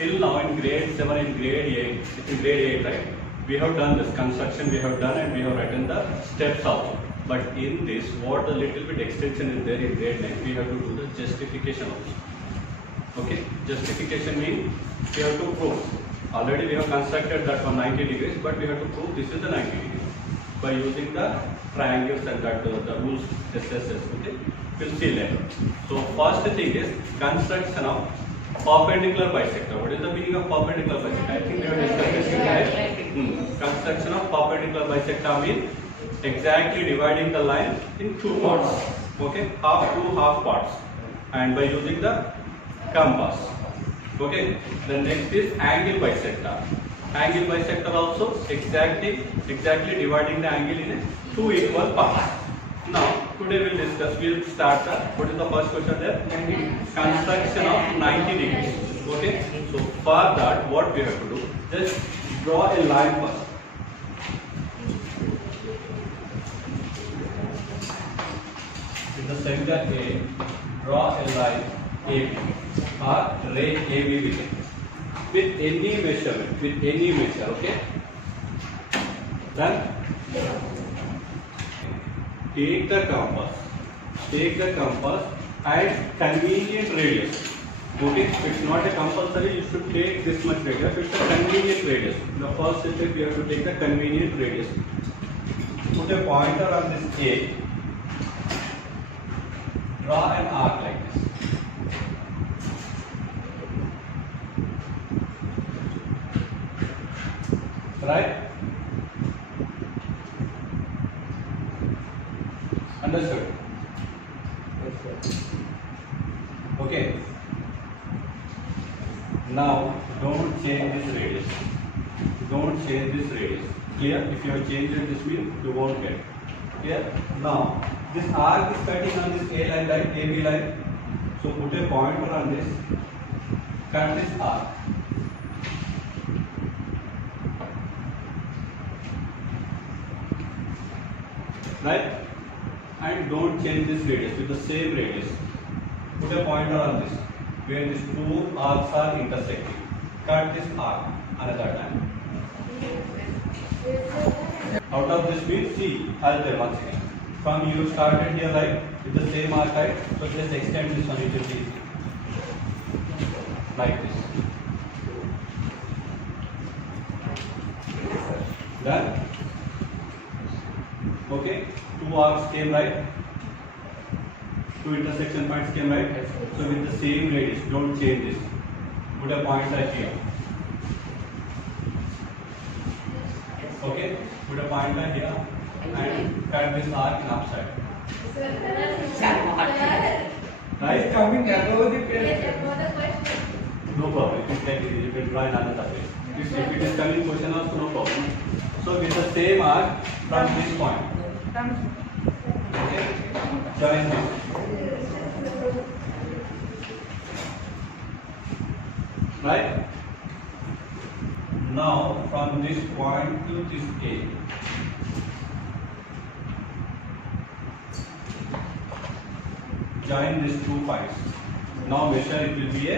till now in grade 7 and grade 8, in grade 8, right? We have done this construction, we have done, and we have written the steps also. But in this, what a little bit extension is there in grade 9, we have to do the justification also. Okay, justification means we have to prove. Already we have constructed that for 90 degrees, but we have to prove this is the 90 degrees by using the triangles and that the rules SSS. Okay, we'll see later. So first thing is construction of perpendicular bisector. What is the meaning of perpendicular bisector? I think we have discussed this, right? Construction of perpendicular bisector means exactly dividing the line in two parts. Okay, half parts, and by using the compass. Okay, the next is angle bisector. Angle bisector also exactly dividing the angle in two equal parts. Now today we'll start what is the first question there? Construction of 90 degrees. Okay, so for that what we have to do, just draw a line first. In the center A, draw a line AB or ray AB with any measurement, with any measure. Okay, then take the compass and convenient radius. Okay, it's not a compulsory you should take this much radius, it's a convenient radius. The first step you have to take the convenient radius. Put a pointer on this A, draw an arc like this. Right? Understood? Okay. Now don't change this radius. Don't change this radius. Clear? If you have changed it, this means you won't get. Clear? Now this arc is cutting on this A line, right? AB line. So put a pointer on this. Cut this arc. Right? And don't change this radius with the same radius. Put a pointer on this where these two arcs are intersecting. Cut this arc another time. Out of this means see, I'll tell once again. From you started here right with the same arc height, so just extend this one, it will be easy. Like this. Done? Okay, two arcs came right, two intersection points came right. So with the same radius, don't change this. Put a pointer here. Okay, put a pointer here and cut this arc in upside. Right? Coming above the page. No problem. You can take it. You can draw another way. If it is coming question also, no problem. So with the same arc from this point. Okay, join now. Right? Now from this point to this A. Join these two points. Now measure it will be a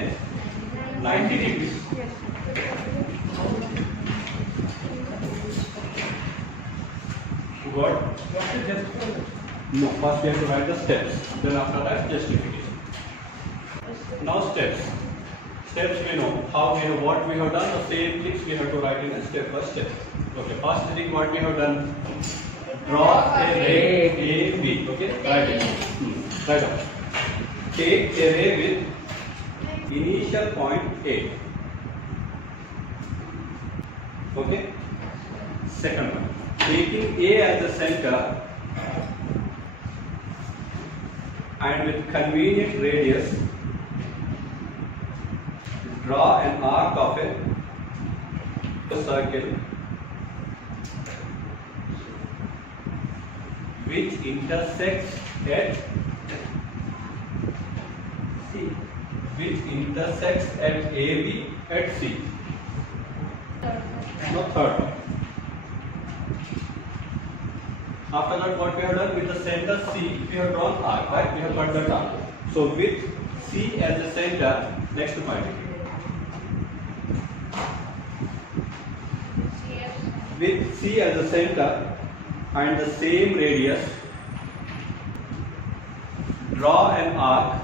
90 degrees. Got? No, first we have to write the steps. Then after that justification. Now steps. Steps we know how we have what we have done. The same things we have to write in a step by step. Okay. First thing what we have done. Draw a ray AB. Okay. Write it. Write down. Take a ray with initial point A. Okay. Second one. Taking A as the center and with convenient radius, draw an arc of a circle which intersects at C. Which intersects at AB at C. Now third one. After that, what we have done with the center C, we have drawn arc, right? We have cut that arc. So with C as the center, next point. with C as the center and the same radius, draw an arc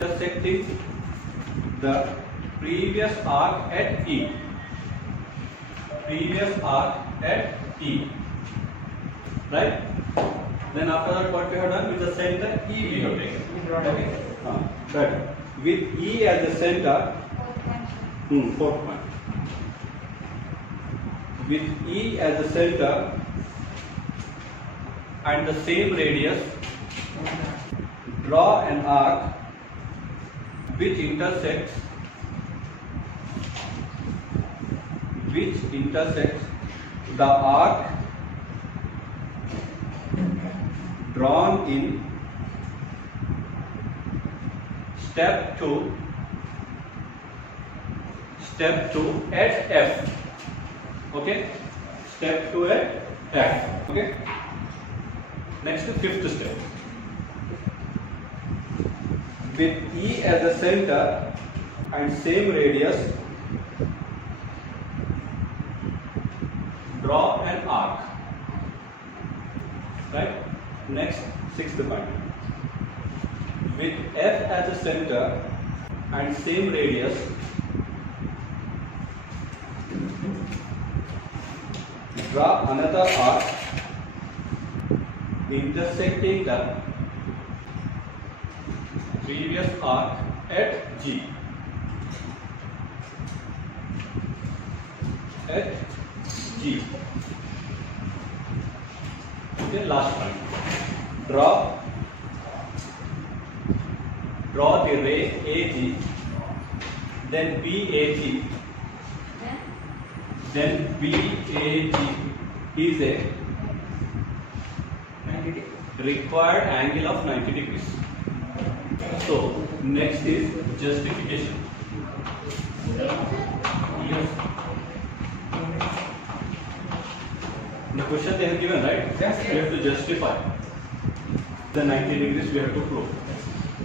intersecting the previous arc at E. Previous arc at E. Right? Then after that, what we have done with the center E we have taken. Okay? Right. With E as the center, fourth point. With E as the center and the same radius, draw an arc which intersects the arc drawn in step 2 at F. Okay, step 2 at F. Okay, next to fifth step. With E as the center and same radius, draw an arc. Right? Next, sixth point. With F as the center and same radius, draw another arc intersecting the previous arc at G. At G. Okay, last point. Draw the ray AG, then BAG. Then BAG is a required angle of 90 degrees. So next is justification. Yes. The question they have given, right? Yes. We have to justify the 90 degrees. We have to prove.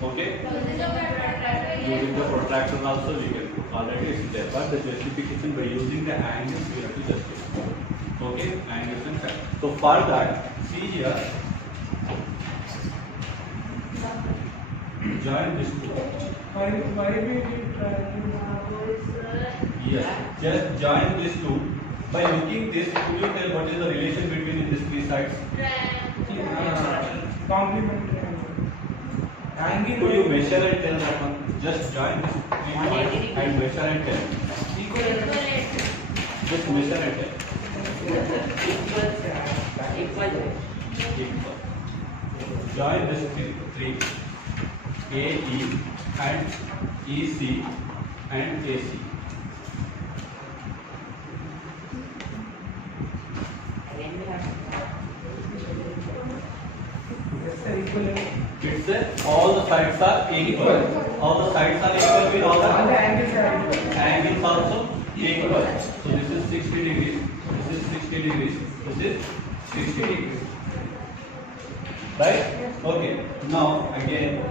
Okay. Using the protractor also we can prove. Already it's there, but the justification by using the angles we have to justify. Okay, angles and sides. So for that, see here. Join this two. Why we did Yes, just join these two. By looking this, could you tell what is the relation between these three sides? complementary angle. Could you measure and tell that one? Just join these three points and measure and tell. Just measure and tell. Equal. Join these three. AE and EC and AC. It's all the sides are equal. All the sides are equal with all the angles also equal. So this is 60 degrees. This is 60 degrees. This is 60 degrees. Right? Okay. Now again,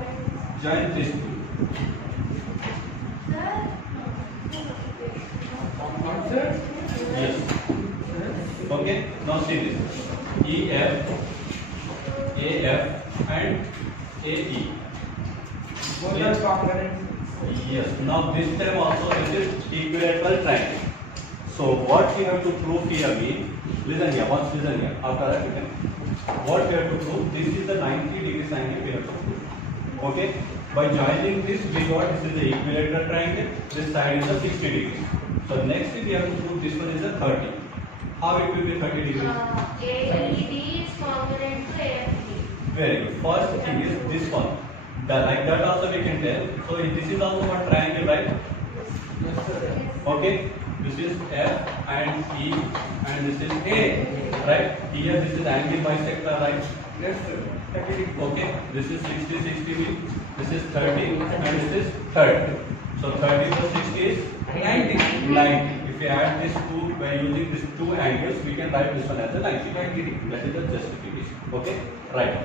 join these two. Yes. Okay. Now see this. EF, AF, and AE. Both are complementary. Yes. Now this time also this is equilateral triangle. So what we have to prove here means, listen here. Once listen here. After that you can. What we have to prove? This is the 90 degrees angle we have to prove. Okay. By joining this, we got this is the equilateral triangle. This side is the 60 degrees. So next we have to prove this one is a 30. How it will be 30 degrees? AED is congruent to AFD. Very good. First thing is this one. Like that also we can tell. So this is also one triangle, right? Okay. This is F and E and this is A. Right? Here this is angle bisector, right? Yes, sir. Okay. This is 60, 60 means this is 30 and this is 30. So 30 plus 60 is 90. 90. If we add these two by using these two angles, we can write this one as a 90 degree. That is the justification. Okay? Right.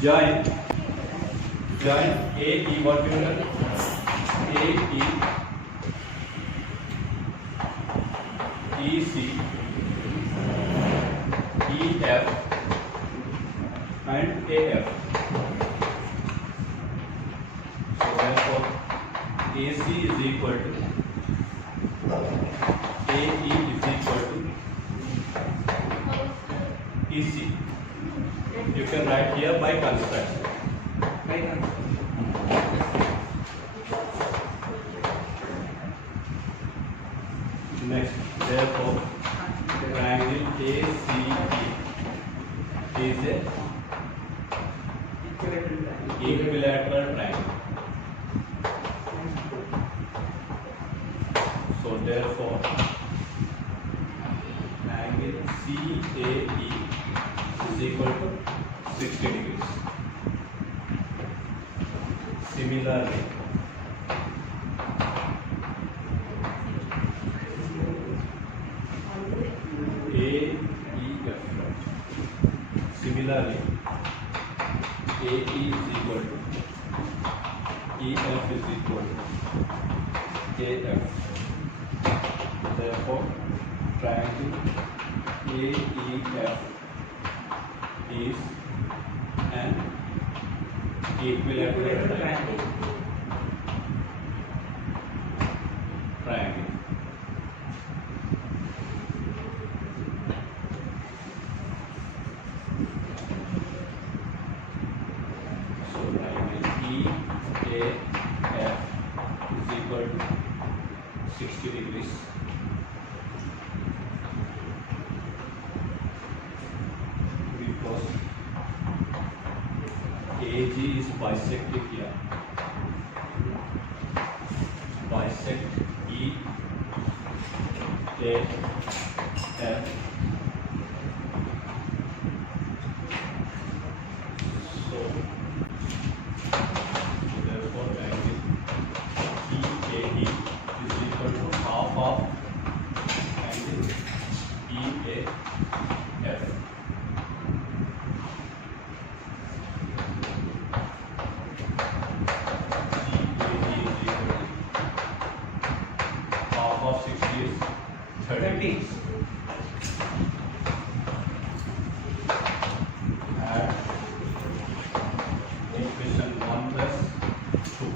Join AE. What we have done? AE EC, EF and AF. So therefore AC is equal to AE is equal to EC. You can write here by construction. By construction. Next, therefore, triangle ACE is a equilateral triangle. So therefore, angle CAE is equal to 60 degrees. Similarly, AEF. Similarly, AE is equal to EF is equal to AF. Therefore, triangle AEF is an equilateral triangle. So triangle EAF is equal to 60 degrees. Because AG is bisected here. Bisect EAF. So therefore angle EAE is equal to half of angle EAF. Half of 60 is 30. Add equation 1 plus 2.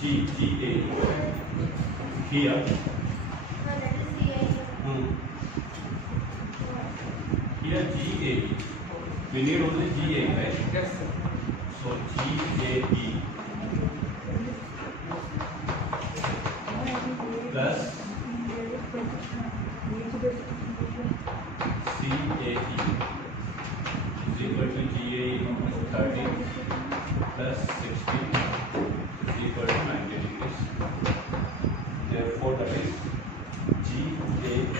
GA here. Here GA. We need only GA, right? Yes, sir. So GAE plus CAE is equal to GAE 30 plus 60 is equal to 90 degrees. Therefore, that is GAB.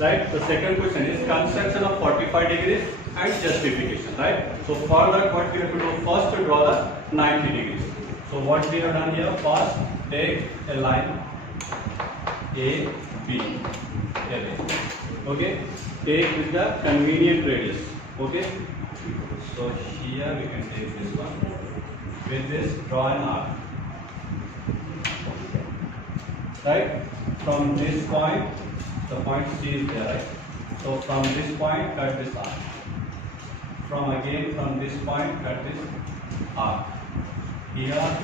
Right, the second question is construction of 45 degrees and justification, right? So for that, what we have to do first to draw the 90 degrees. So what we have done here, first take a line A, B, okay? Take with the convenient radius, okay? So here we can take this one. With this, draw an arc, right? From this point, the point C is there, right? So from this point, cut this arc. From this point, cut this arc. Here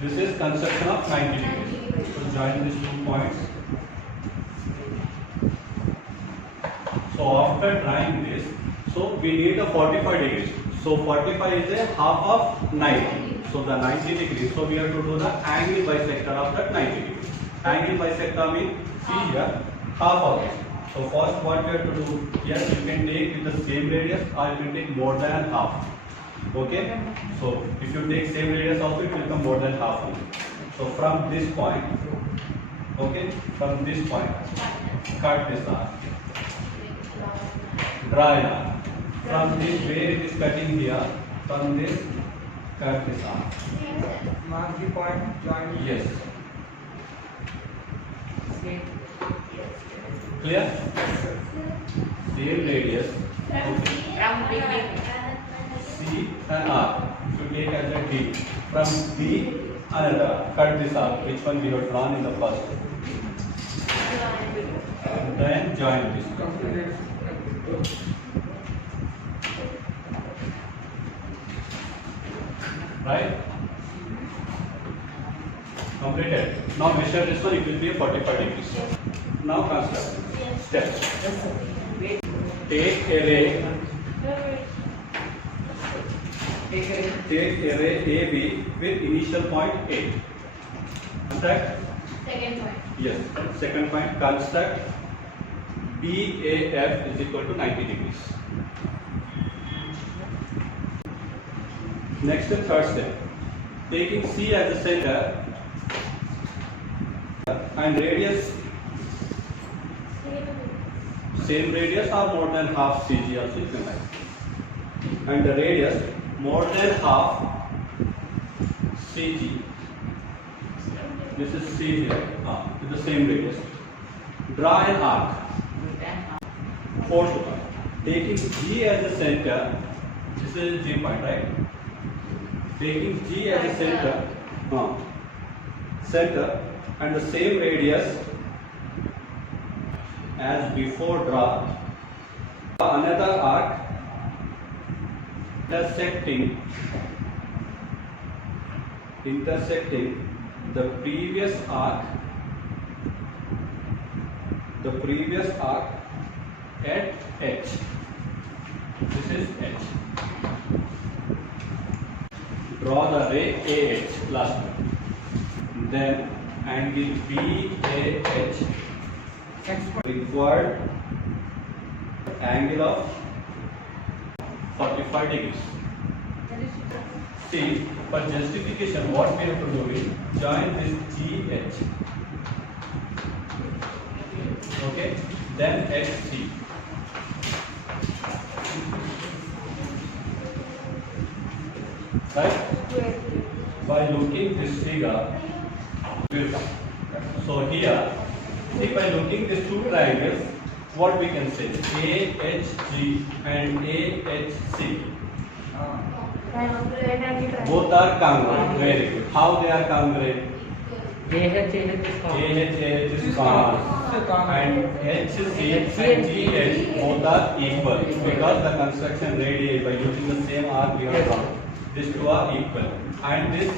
this is construction of 90 degrees. So join these 2 points. So after drawing this, so we need a 45 degrees. So 45 is a half of 90. So the 90 degrees. So we have to do the angle bisector of that 90 degrees. Angle bisector means see here half of it. So first what we have to do, yes, you can take with the same radius or you can take more than half. Okay? So if you take same radius also, it will become more than half only. So from this point, okay, from this point, cut this arc. Draw an arc. From this where it is cutting here, from this cut this arc. Mark the point, join. Yes. Clear? Same radius. From Okay. B From B. C and R. If you take as a D. From B another. Cut this up. Which one we have drawn in the first? Then join this. Completed. Right? Completed. Now measure this one, it will be 45 degrees. Now construct. Steps. Take array, take array AB with initial point A. Construct. second point. Yes. Second point, construct BAF is equal to 90 degrees. Next and third step. Taking C as the center and radius, same radius or more than half CG also you can write. And the radius more than half CG. This is CG, right? With the same radius. Draw an arc. Fourth one. Taking G as the center, this is G point, right? Taking G as the center and the same radius as before, draw another arc intersecting the previous arc at H. This is H. Draw the ray AH, last one. Then angle BAH, required angle of 45 degrees. See, for justification, what we have to do is join this GH. Okay, then HC. Right? By looking this figure, so here, see, by looking these two triangles, what we can say? AHG and AHC. Both are congruent. Very good. How they are congruent? AH is common and HC and GH both are equal because the construction radii by using the same arc we have drawn. These two are equal and this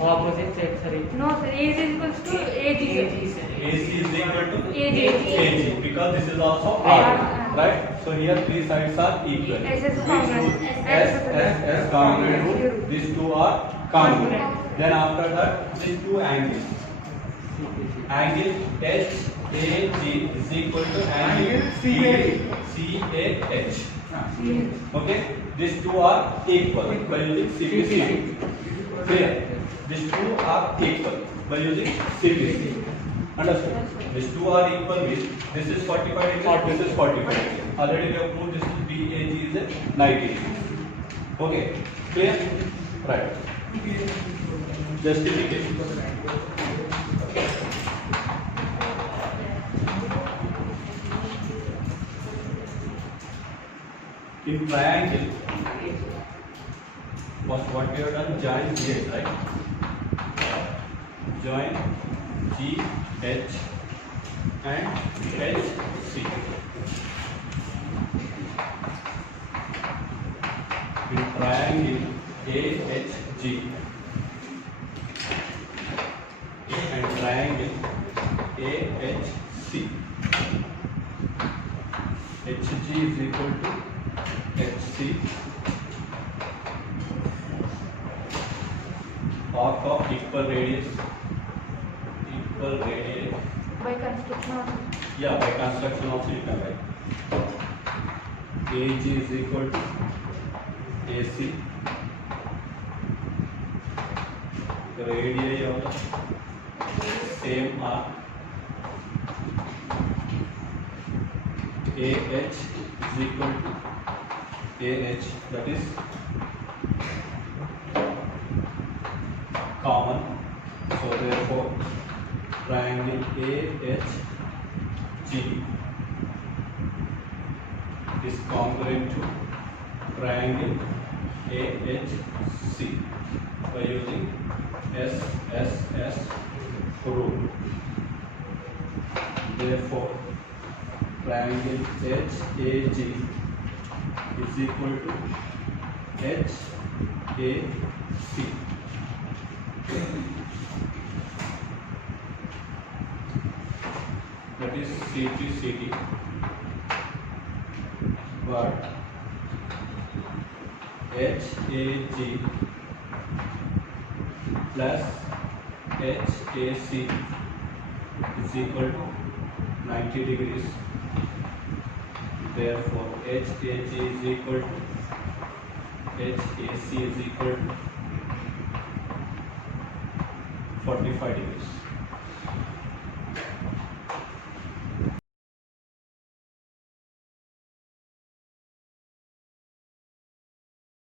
Opposite side, sorry. No, sir. A is equals to AG. AC is equal to AG. AG because this is also R, right? So here three sides are equal. S is Which congruent. root? S congruent root. These two are congruent. Then after that, these two angles. Angle HAG is equal to angle CAH. Okay? These two are equal by using CPC. Clear? These two are equal by using CPC. Understood? These two are equal means this is 45 degrees, this is 45 degrees. Already we have proved this is BAG is a 90 degrees. Okay? Clear? Right. Justification. In triangle, what we have done, join GH, right? Join GH and HC. In triangle AHG and triangle AHC, HG is equal to HC, arc of equal radius, By construction also. yeah, by construction also you can write. AG is equal to AC, the radii of the same arc, AH is equal to AH, that is common, so therefore triangle AHG is congruent to triangle AHC by using SSS rule. Therefore, triangle HAG is equal to HAC. That is CTCD. But HAG plus HAC is equal to 90 degrees. Therefore, HAG is equal to HAC is equal to 45 degrees.